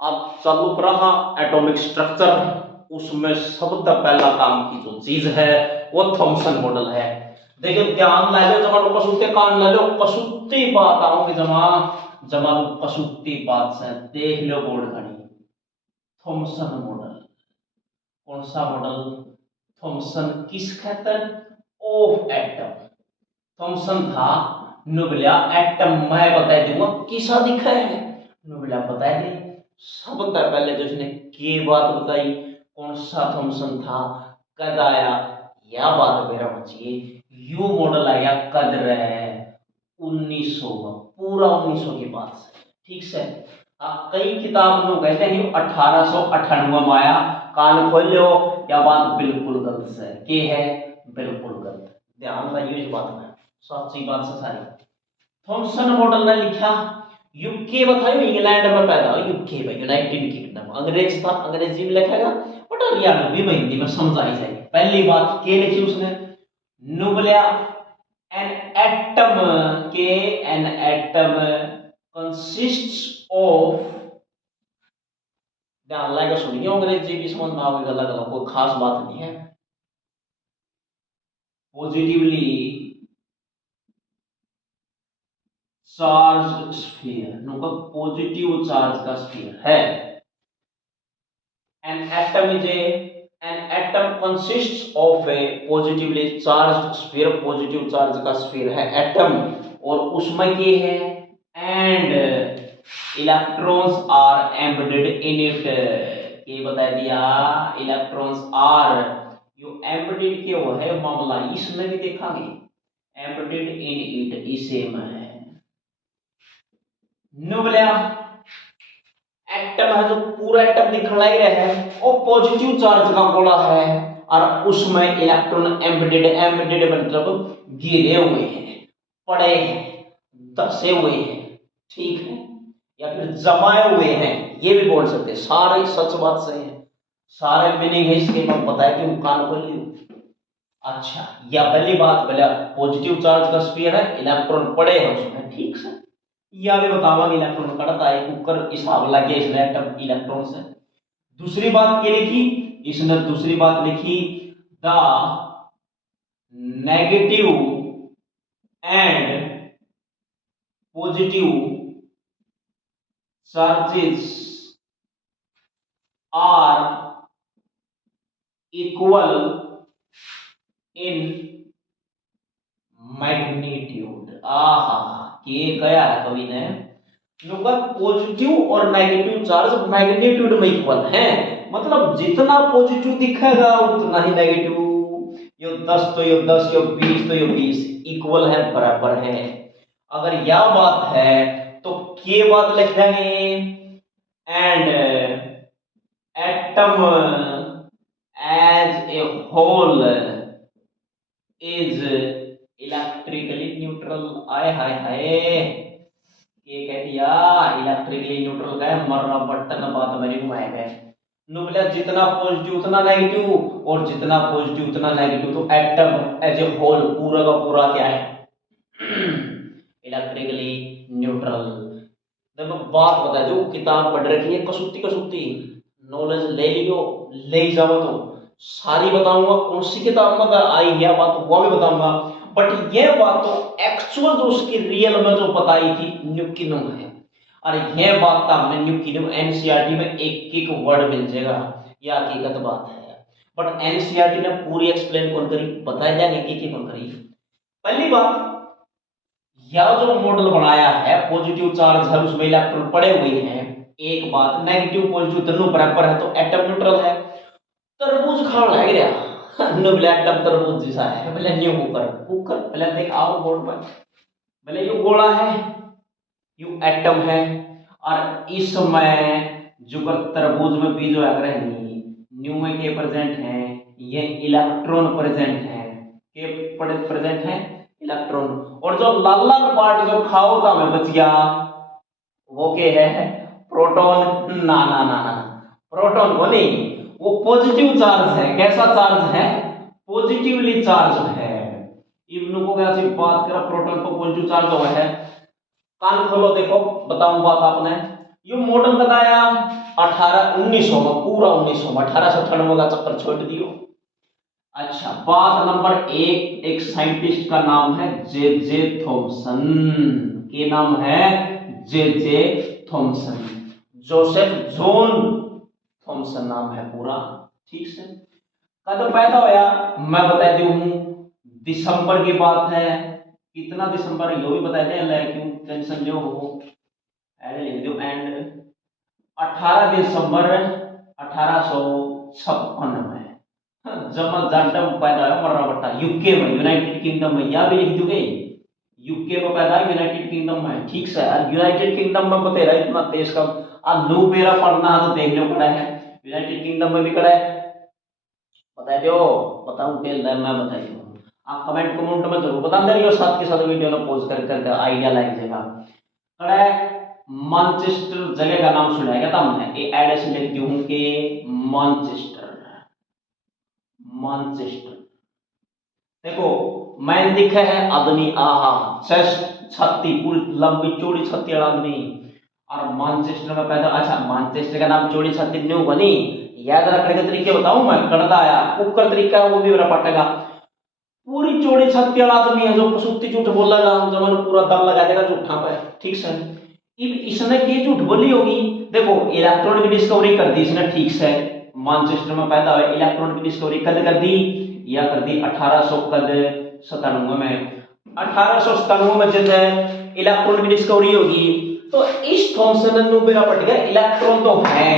अब चालू रहा एटॉमिक स्ट्रक्चर, उसमें सबसे पहला काम की जो चीज है वो थॉमसन मॉडल है। देखिए ध्यान लो, जमा कसुत्ते कान लो, कसुत्ती बात आओगे जमा जमा कसुत्ती बात से देख लो बोर्ड घड़ी। थॉमसन मॉडल कौन सा मॉडल? थॉमसन किस खातर? Of atom. थॉमसन था नुबलिया एटम, मैं बता दूंगा किसा दिखा है नुबलिया बता दे। सबसे पहले जो इसने के बात बताई, कौन सा थॉमसन था, कद आया, यह बात मेरा बचिए। यू मॉडल आया कद रहे 1900, पूरा 1900 की बात से, ठीक से। कई किताब में कहते हैं 1898 में आया, कान खोल लो, यह बात बिल्कुल गलत है, के है बिल्कुल गलत। ध्यान रखिए इस बात में, सच्ची बात से सारी। थॉमसन मॉडल ने लिखा यूके, बताइए इंग्लैंड में पैदा हुआ, यूके में यूनाइटेड किंगडम, अंग्रेज था, अंग्रेजी में लिखेगा बट हरियाणा भी हिंदी में समझाई जाएगी। पहली बात के लिखी उसने, नुबलिया एन एटम, के एन एटम कंसिस्ट्स ऑफ, ध्यान लगा सुनिए, अंग्रेजी भी समझ में आओगे, अलग अलग कोई खास बात नहीं है। पॉजिटिवली चार्ज स्फीयर, नुका पॉजिटिव चार्ज का स्फीयर है। An atom is an atom consists of a positively charged sphere, positive charge का स्फीयर है एटम, और उसमें ये है and electrons are embedded in it, ये बता दिया इलेक्ट्रॉन्स आर, यो एम्बेडेड के वो है मामला, इसमें भी देखेंगे एम्बेडेड इन इट, इसे में नुबलिया एटम है जो पूरा एटम दिखला ही रहा है और पॉजिटिव चार्ज का गोला है, और उसमें इलेक्ट्रॉन एम्बेडेड, एम्बेडेड मतलब गिरे हुए हैं, पड़े हैं, दसे हुए हैं, ठीक है, या फिर जमाए हुए हैं, ये भी बोल सकते हैं। सारे सच बात सही है, सारे मीनिंग है इसके, मैं बताया कि कान खोल लियो। अच्छा, या पहली बात बोला पॉजिटिव चार्ज का स्फीयर है, इलेक्ट्रॉन पड़े हैं उसमें, ठीक है, या भी बतावांगे इलेक्ट्रॉन कड़ता है कुकर हिसाब लगे इसने एटम इलेक्ट्रॉन से। दूसरी बात क्या लिखी इसने, दूसरी बात लिखी the negative and positive charges are equal in magnitude. आहा, ये गया है कवि ने, पॉजिटिव और नेगेटिव चार्ज मैग्नीट्यूड में इक्वल है, मतलब जितना पॉजिटिव दिखेगा उतना ही नेगेटिव, यो 10 तो यो 10, यो 20 तो यो 20, इक्वल है, बराबर है। अगर यह बात है तो के बात लिख देंगे and atom as a whole is electrically neutral. आय हाय हाय, ये कह दिया इलेक्ट्रिकली न्यूट्रल का है, मरना बटन बात मेरी घुमाए गए। नुबलिया जितना पॉजिटिव उतना नेगेटिव, और जितना पॉजिटिव उतना नेगेटिव, तो एटम एज ए होल पूरा का पूरा क्या है इलेक्ट्रिकली न्यूट्रल। देखो बात बता दो, किताब पढ़ रखी है कसुत्ती कसुत्ती, नॉलेज ले लियो, ले जाओ तो सारी बताऊंगा, कौन सी किताब में आई यह बात वो भी बताऊंगा, बट ये बात तो एक्चुअल जो उसकी रियल में जो बताई थी न्यूकिनम है। और यह बात तो हमने न्यूकिनम एनसीईआरटी में एक एक वर्ड मिल जाएगा, यह हकीकत बात है, बट एनसीईआरटी ने पूरी एक्सप्लेन कौन करी, बताया जाएंगे कि कौन करी। पहली बात, यह जो मॉडल बनाया है पॉजिटिव चार्ज है उसमें इलेक्ट्रॉन पड़े हुए हैं, एक बात नेगेटिव पॉजिटिव दोनों बराबर है तो एटम न्यूट्रल है। तरबूज खान लग रहा नो ब्लैक टब तरबूज जैसा है, बोले न्यू कुकर, कुकर पहले देख आओ बोर्ड पर, बोले ये गोला है, यू एटम है, और इसमें जो तरबूज में भी जो है न्यू में के प्रेजेंट है, ये इलेक्ट्रॉन प्रेजेंट है, के प्रेजेंट है इलेक्ट्रॉन, और जो लाल लाल पार्ट जो खाओ था मैं बच गया वो के है प्रोटॉन, ना ना ना ना, प्रोटॉन को नहीं, वो पॉजिटिव चार्ज है। कैसा चार्ज है? पॉजिटिवली चार्ज है। इब्नू को कैसी बात करा, प्रोटॉन को पॉजिटिव चार्ज हुआ है। कान खोलो देखो, बताऊं बात आपने, ये मॉडल बताया 1900 में, पूरा 1900 में, 1898 का चक्कर छोड़ दियो। अच्छा, बात नंबर एक साइंटिस्ट का नाम है जे जे थॉमसन। के नाम है J J Thomson, Joseph John Thomson नाम है पूरा, ठीक से। कब पैदा होया मैं बता दी हूं, दिसंबर की बात है। कितना दिसंबर ये भी बता दे, क्यों टेंशन जो हो, ऐड लिख दो एंड 18 दिसंबर 1856 में जब जाटम पैदा हुआ मर्रा बट्टा यूके में, यूनाइटेड किंगडम में, या भी लिख दोगे यूके में पैदा है, यूनाइटेड किंगडम में, ठीक से। यूनाइटेड किंगडम में बतेरा इतना देश का लो बेरा पढ़ना है तो देख लो पड़ा है, यूनाइटेड किंगडम में भी कड़ा है, बता दो, बताऊं के मैं बताई हूं। आप कमेंट में जरूर बता दे, साथ के साथ वीडियो में पोस्ट कर करके आइडिया लाइक देगा। कड़ा है मैनचेस्टर जगह का नाम सुना है क्या तुमने? ये एड्रेस लिख दूं कि मैनचेस्टर, मैनचेस्टर। देखो मैन दिखा है आदमी, आहा चेस्ट छत्ती पूरी लंबी चौड़ी छत्ती वाला आदमी, और मैनचेस्टर में पैदा। अच्छा, मैनचेस्टर का नाम चौड़ी छत्ती न्यू बनी, याद रखने के तरीके बताऊं मैं, करता आया कुकर तरीका वो भी मेरा पटेगा। पूरी चौड़ी छत्ती वाला आदमी है जो कसुत्ती झूठ बोलेगा, जब पूरा दम लगा देगा झूठा पे, ठीक से। इसने की झूठ बोली होगी। देखो इलेक्ट्रॉन की डिस्कवरी कर दी इसने, ठीक से, मैनचेस्टर में पैदा हुआ, इलेक्ट्रॉन की डिस्कवरी कद कर दी, या कर दी 1897 में। 1897 में जब इलेक्ट्रॉन की डिस्कवरी होगी तो इस थॉमसन ने मेरा पट गया, इलेक्ट्रॉन तो है,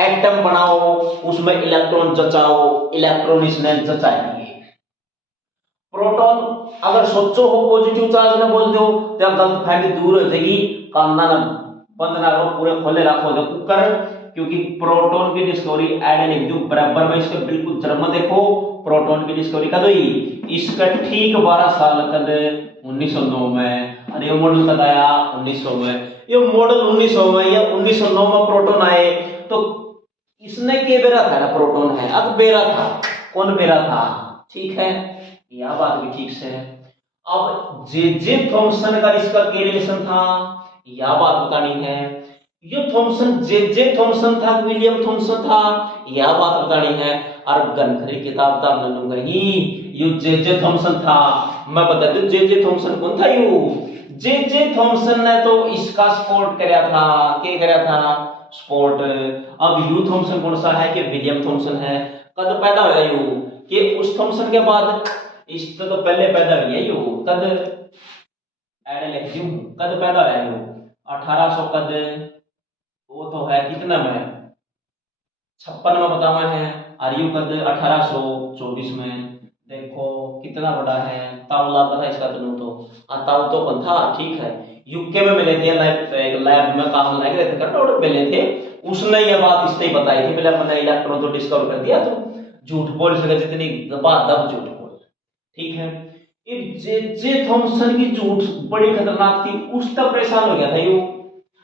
एटम बनाओ उसमें इलेक्ट्रॉन जचाओ, इलेक्ट्रॉन इसने जचाएंगे। प्रोटॉन अगर सोचो हो पॉजिटिव चार्ज ना बोल दो तो गलतफहमी दूर हो जाएगी, कानना ना बंद ना करो, पूरे खोले रखो जो कुकर, क्योंकि प्रोटॉन की डिस्कवरी ऐड लिख दूं बराबर में इसके बिल्कुल जन्म देखो, प्रोटॉन की डिस्कवरी कब हुई? इसका ठीक 12 साल कद 1909 में, और ये मॉडल कद आया 1900 में। ये मॉडल 1900 में या 1909 में प्रोटॉन आए, तो इसने के बेरा था ना प्रोटॉन है, अब बेरा था, कौन बेरा था, ठीक है, यह बात भी ठीक से है। अब जे जे थॉमसन का इसका क्या रिलेशन था, यह बात बतानी है। ये थॉमसन जे जे थॉमसन था, विलियम थॉमसन था, यह बात बतानी है। और गनखरी किताब तार लूंगा ही, ये जे जे थॉमसन था, मैं बता दूं जे जे थॉमसन कौन था। यू जे जे थॉमसन ने तो इसका सपोर्ट कराया था, क्या कराया था, सपोर्ट। अब यू थॉमसन कौन सा है कि विलियम थॉमसन है, कद पैदा हुआ यू कि उस थॉमसन के बाद, इससे तो पहले पैदा हुआ यू, कद ऐड लिख दूं, कद पैदा हुआ यू 1800 कद, वो तो है कितना में 56 में बतावा है, और यू कद 1824 में। देखो कितना बड़ा है, ताऊ लाता था इसका तनु तो, ताऊ तो कौन था, ठीक है, यूके में मिले थे, लैब में काम लगे थे करना, और मिले थे, उसने ये बात इसने बताई थी, पहले मैंने इलेक्ट्रॉन तो डिस्कवर कर दिया, तो झूठ बोल सके जितनी बात दब झूठ बोल, ठीक है। जे जे थॉमसन की झूठ बड़ी खतरनाक थी, उस तक परेशान हो गया था यू,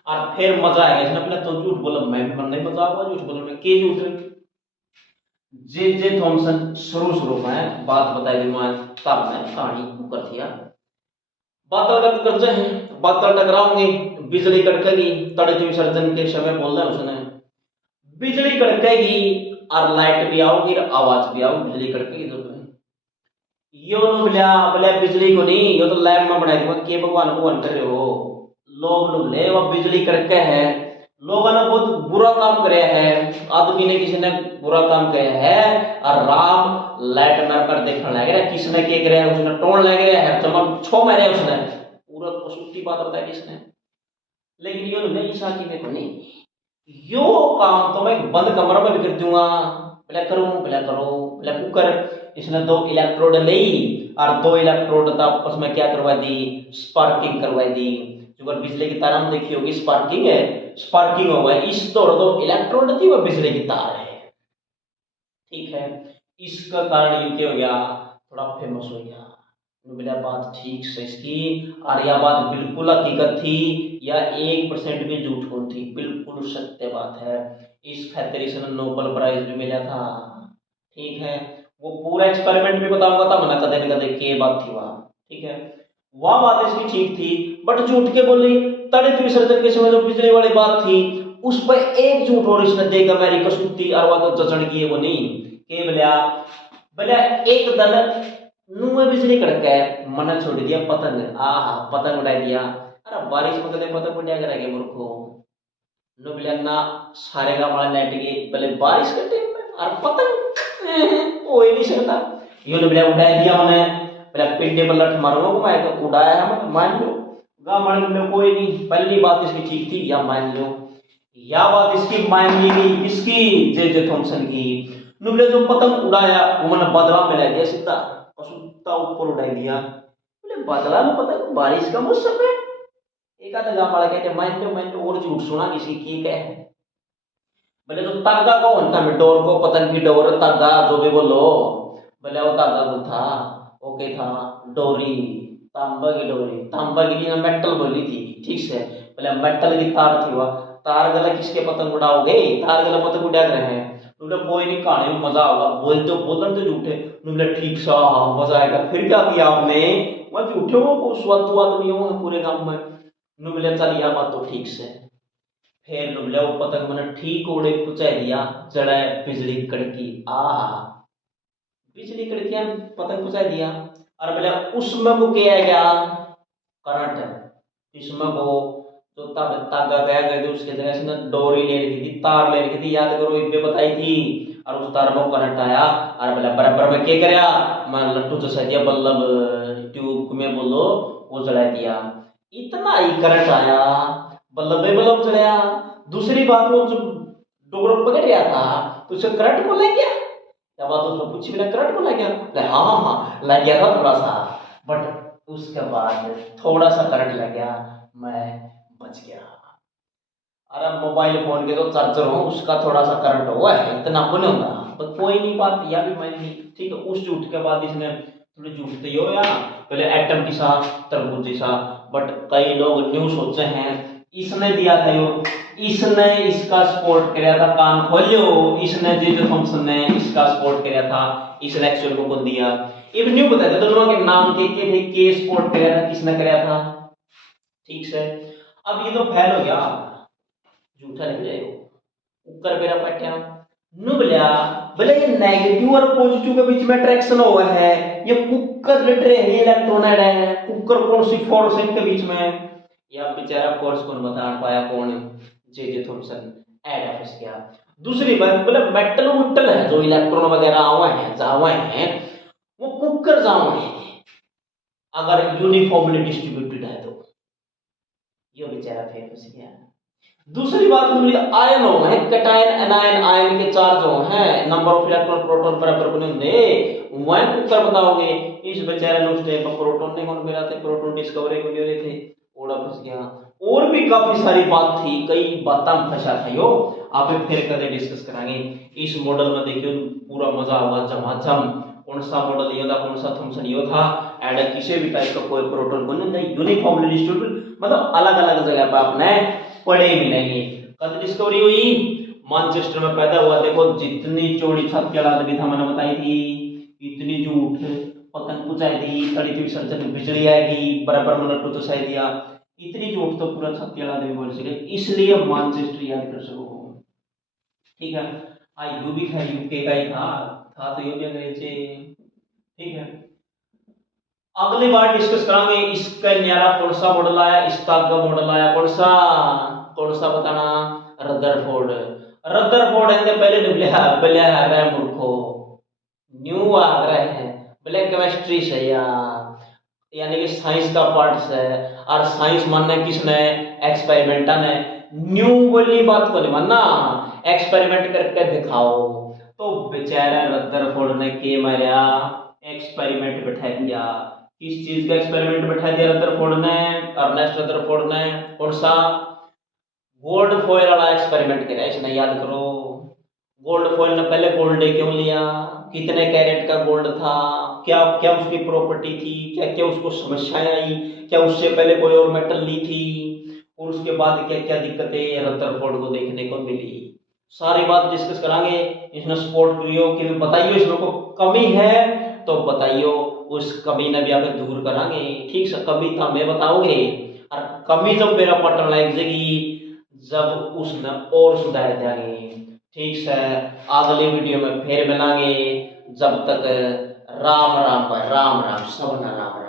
और फिर मजा आएगा इसने अपना तो झूठ बोला, मैं भी मन नहीं मजा हुआ झूठ बोलने में, के झूठ। जे जे थॉमसन शुरू में बात बताई दी मैं, तब मैं कहानी कर दिया। बादल कर जाए, बादल टकराओगे, बिजली कड़केगी, तड़के विसर्जन के समय बोल रहा है उसने, बिजली कड़केगी और लाइट भी आओगी और आवाज भी आओगी, बिजली कड़केगी तो यो नो बिल्या बोले बिजली को नहीं, यो तो लैब में बनाई थी, के भगवान भगवान कर रहे हो लोग नो ले, वो बिजली कड़के है, लोगों ने बहुत बुरा काम कराया है, आदमी ने किसी ने बुरा काम किया है, और राम लाइट मार कर देखने लग रहा, किसने के कराया, उसने टोन लग रहा है, चमक छो मारे उसने, पूरा कसूती बात बताई किसने, लेकिन यो नहीं ईशा की देखो नहीं, यो काम तो मैं बंद कमरे में भी कर दूंगा, भले करो भले करो भले कुकर। इसने 2 इलेक्ट्रोड ली और 2 इलेक्ट्रोड आपस में क्या करवा दी, स्पार्किंग करवा दी, जो बिजली की तार हम देखी होगी, स्पार्किंग है, स्पार्किंग हुआ है, इस 2 इलेक्ट्रोड थी वह बिजली की तार है, ठीक है। इसका कारण ये क्या हो गया, थोड़ा फेमस हो गया, मेरा बात ठीक से इसकी, और यह बात बिल्कुल हकीकत थी, या 1% भी झूठ कौन थी, बिल्कुल सत्य बात है। इस खातिर इसने नोबेल प्राइज भी मिला था, ठीक है। वो पूरा एक्सपेरिमेंट भी बताऊंगा था, मना कदे न कदे के बात थी वहां, ठीक है, वह बात इसकी ठीक थी। बट झूठ के बोली। तड़ित विसर्जन के समय जो बिजली वाली बात थी उस पर एक झूठ और इसने देगा मेरी कसूती और वह तो जचन की है वो नहीं के बोलिया एक दल नुए बिजली कड़के मन छोड़ दिया पतंग आहा पतंग उड़ा दिया। अरे बारिश में कदे पतंग उड़ा करेंगे मूर्खो नु बोलिया ना सारे का माला नेट के बोले बारिश के टाइम में और पतंग हो ही नहीं सकता यो ने बोलिया उड़ा दिया मैंने बोला पिंडे पर लठ मारूंगा को मैं तो उड़ाया है मैं मान लो गा मान लो कोई नहीं पहली बात इसकी ठीक थी या मान लो या बात इसकी मायनी नहीं किसकी जे थॉमसन की नुबले जो पतंग उड़ाया वो मैंने बदला में ले दिया सीधा पसुत्ता ऊपर उड़ा दिया बोले बदला में पतंग बारिश का मौसम है एक आधा गांव वाला कहते मान लो और झूठ सुना किसी की कह बोले तो तागा कौन था मैं डोर को पतंग की डोर तागा जो भी बोलो बोले वो तागा को था ओके था डोरी तांबा की लिए मेटल बोली थी ठीक से बोले मेटल की तार थी वह तार गला किसके पतंग उड़ाओगे तार गला पतंग उड़ा रहे हैं तुमने कोई नहीं कहानी में मजा होगा बोलते तो झूठे तुमने ठीक सा मजा आएगा फिर क्या किया आपने वह झूठे हो स्वाद नहीं हो पूरे गांव में नुबले चल यह बात तो ठीक से फिर नुबले वो पतंग मैंने ठीक उड़े पुचा दिया जड़े बिजली कड़की आहा बिजली कड़की पतंग पुचा दिया और बोले उसमें वो क्या गया करंट इसमें वो जो तब तागा गया गए उसके जगह से ना डोरी ले रखी थी तार ले रखी थी याद करो इतने बताई थी और उस तार में करंट आया और बोले बराबर में क्या कराया मैं लट्टू जैसा दिया बल्लभ ट्यूब में बोलो वो जला दिया इतना ही करंट आया बल्लभ जलाया। दूसरी बात वो जो डोर पकड़ गया था तो उसे करंट को लग गया क्या बात उसने पूछी बिना करंट को लग गया हाँ लग गया था थोड़ा सा बट उसके बाद थोड़ा सा करंट लग गया मैं बच गया। अरे मोबाइल फोन के जो चार्जर हो उसका थोड़ा सा करंट हुआ है इतना बोले होगा तो कोई नहीं बात या भी मैंने ठीक है उस झूठ के बाद इसने थोड़ी झूठ तो हो या पहले एटम की सा तरबूज सा बट कई लोग न्यूज सोचे हैं इसने दिया था यो इसने इसका सपोर्ट किया था कान खोलियो इसने जे जो फंक्शन ने इसका सपोर्ट किया था इसने एक्चुअल को कौन दिया ये न्यू बता दे दोनों के नाम के सपोर्ट किया था किसने किया था ठीक से। अब ये तो फैल हो गया झूठा निकल जाएगा ऊपर मेरा पट्या नु बोले ये नेगेटिव और पॉजिटिव के बीच में अट्रैक्शन हुआ है ये कुकर लिटरे है इलेक्ट्रॉन है कुकर कौन सी फोर्स है इनके बीच में या बेचारा फोर्स कौन बता पाया कौन जे थॉमसन ऐड फंस गया। दूसरी बात बोले मेटल वुटल है जो इलेक्ट्रॉन वगैरह आवे हैं जावे हैं वो कुकर जावे हैं अगर यूनिफॉर्मली डिस्ट्रीब्यूटेड है तो ये बेचारा फिर फंस गया। दूसरी बात बोली आयन हो है कैटायन एनायन आयन के चार्ज हो हैं नंबर ऑफ इलेक्ट्रॉन प्रोटॉन बराबर बने होंगे वह कुकर बताओगे इस बेचारे ने उस टाइम पर प्रोटॉन ने कौन मिला थे प्रोटॉन डिस्कवरी को ले रहे थे ओड़ा फंस गया। और भी काफी सारी बात थी कई बातें फंसा था यो आप फिर कदे डिस्कस करेंगे इस मॉडल में देखियो पूरा मजा होगा झमाझम कौन सा मॉडल ये था कौन सा थॉमसन ये था ऐड किसी भी टाइप का कोई प्रोटॉन बने नहीं यूनिफॉर्मली डिस्ट्रीब्यूटेड मतलब अलग अलग जगह पर आपने पढ़े मिलेंगे। कब डिस्कवरी हुई मैनचेस्टर में पैदा हुआ देखो जितनी चौड़ी छत के आदमी था मैंने बताई थी इतनी झूठ पतंग पुचाई दी तड़ी थी सर्जन बिजली आएगी बराबर में लट्टू तो सही दिया इतनी झूठ तो पूरा छत के आदमी बोल सके इसलिए मैनचेस्टर याद कर सको ठीक है। यू भी खैर यूके का ही था तो यू भी अंग्रेजी ठीक है। अगली बार डिस्कस करेंगे इसका न्यारा कौन सा मॉडल आया इस ताक का मॉडल आया कौन सा बताना रदरफोर्ड है पहले निकले है मूर्खो न्यू आ रहे हैं ब्लैक केमिस्ट्री से यानी कि साइंस का पार्ट है और साइंस मानना किसने एक्सपेरिमेंटा ने न्यू वाली बात को नहीं मानना एक्सपेरिमेंट करके दिखाओ तो बेचारा रदरफोर्ड ने के मारा एक्सपेरिमेंट बैठा दिया किस चीज का एक्सपेरिमेंट बैठा दिया रदरफोर्ड ने अर्नेस्ट रदरफोर्ड ने कौन सा गोल्ड फॉयल वाला एक्सपेरिमेंट किया इसने याद करो गोल्ड फॉयल ने पहले गोल्ड क्यों लिया कितने कैरेट का गोल्ड था क्या क्या उसकी प्रॉपर्टी थी क्या क्या उसको समस्याएं आई क्या उससे पहले कोई और मेटल ली थी और उसके बाद क्या क्या दिक्कतें रदरफोर्ड को देखने को मिली सारी बात डिस्कस करेंगे। इसमें सपोर्ट करियो कि बताइयो इसमें को कमी है तो बताइयो उस कमी ने भी आप दूर करांगे ठीक से कमी तो हमें बताओगे और कमी जब मेरा पटन लग जाएगी जब उसने और सुधार देंगे। ठीक से अगले वीडियो में फिर मिलेंगे। जब तक राम राम भाई, राम राम, सबना राम राम।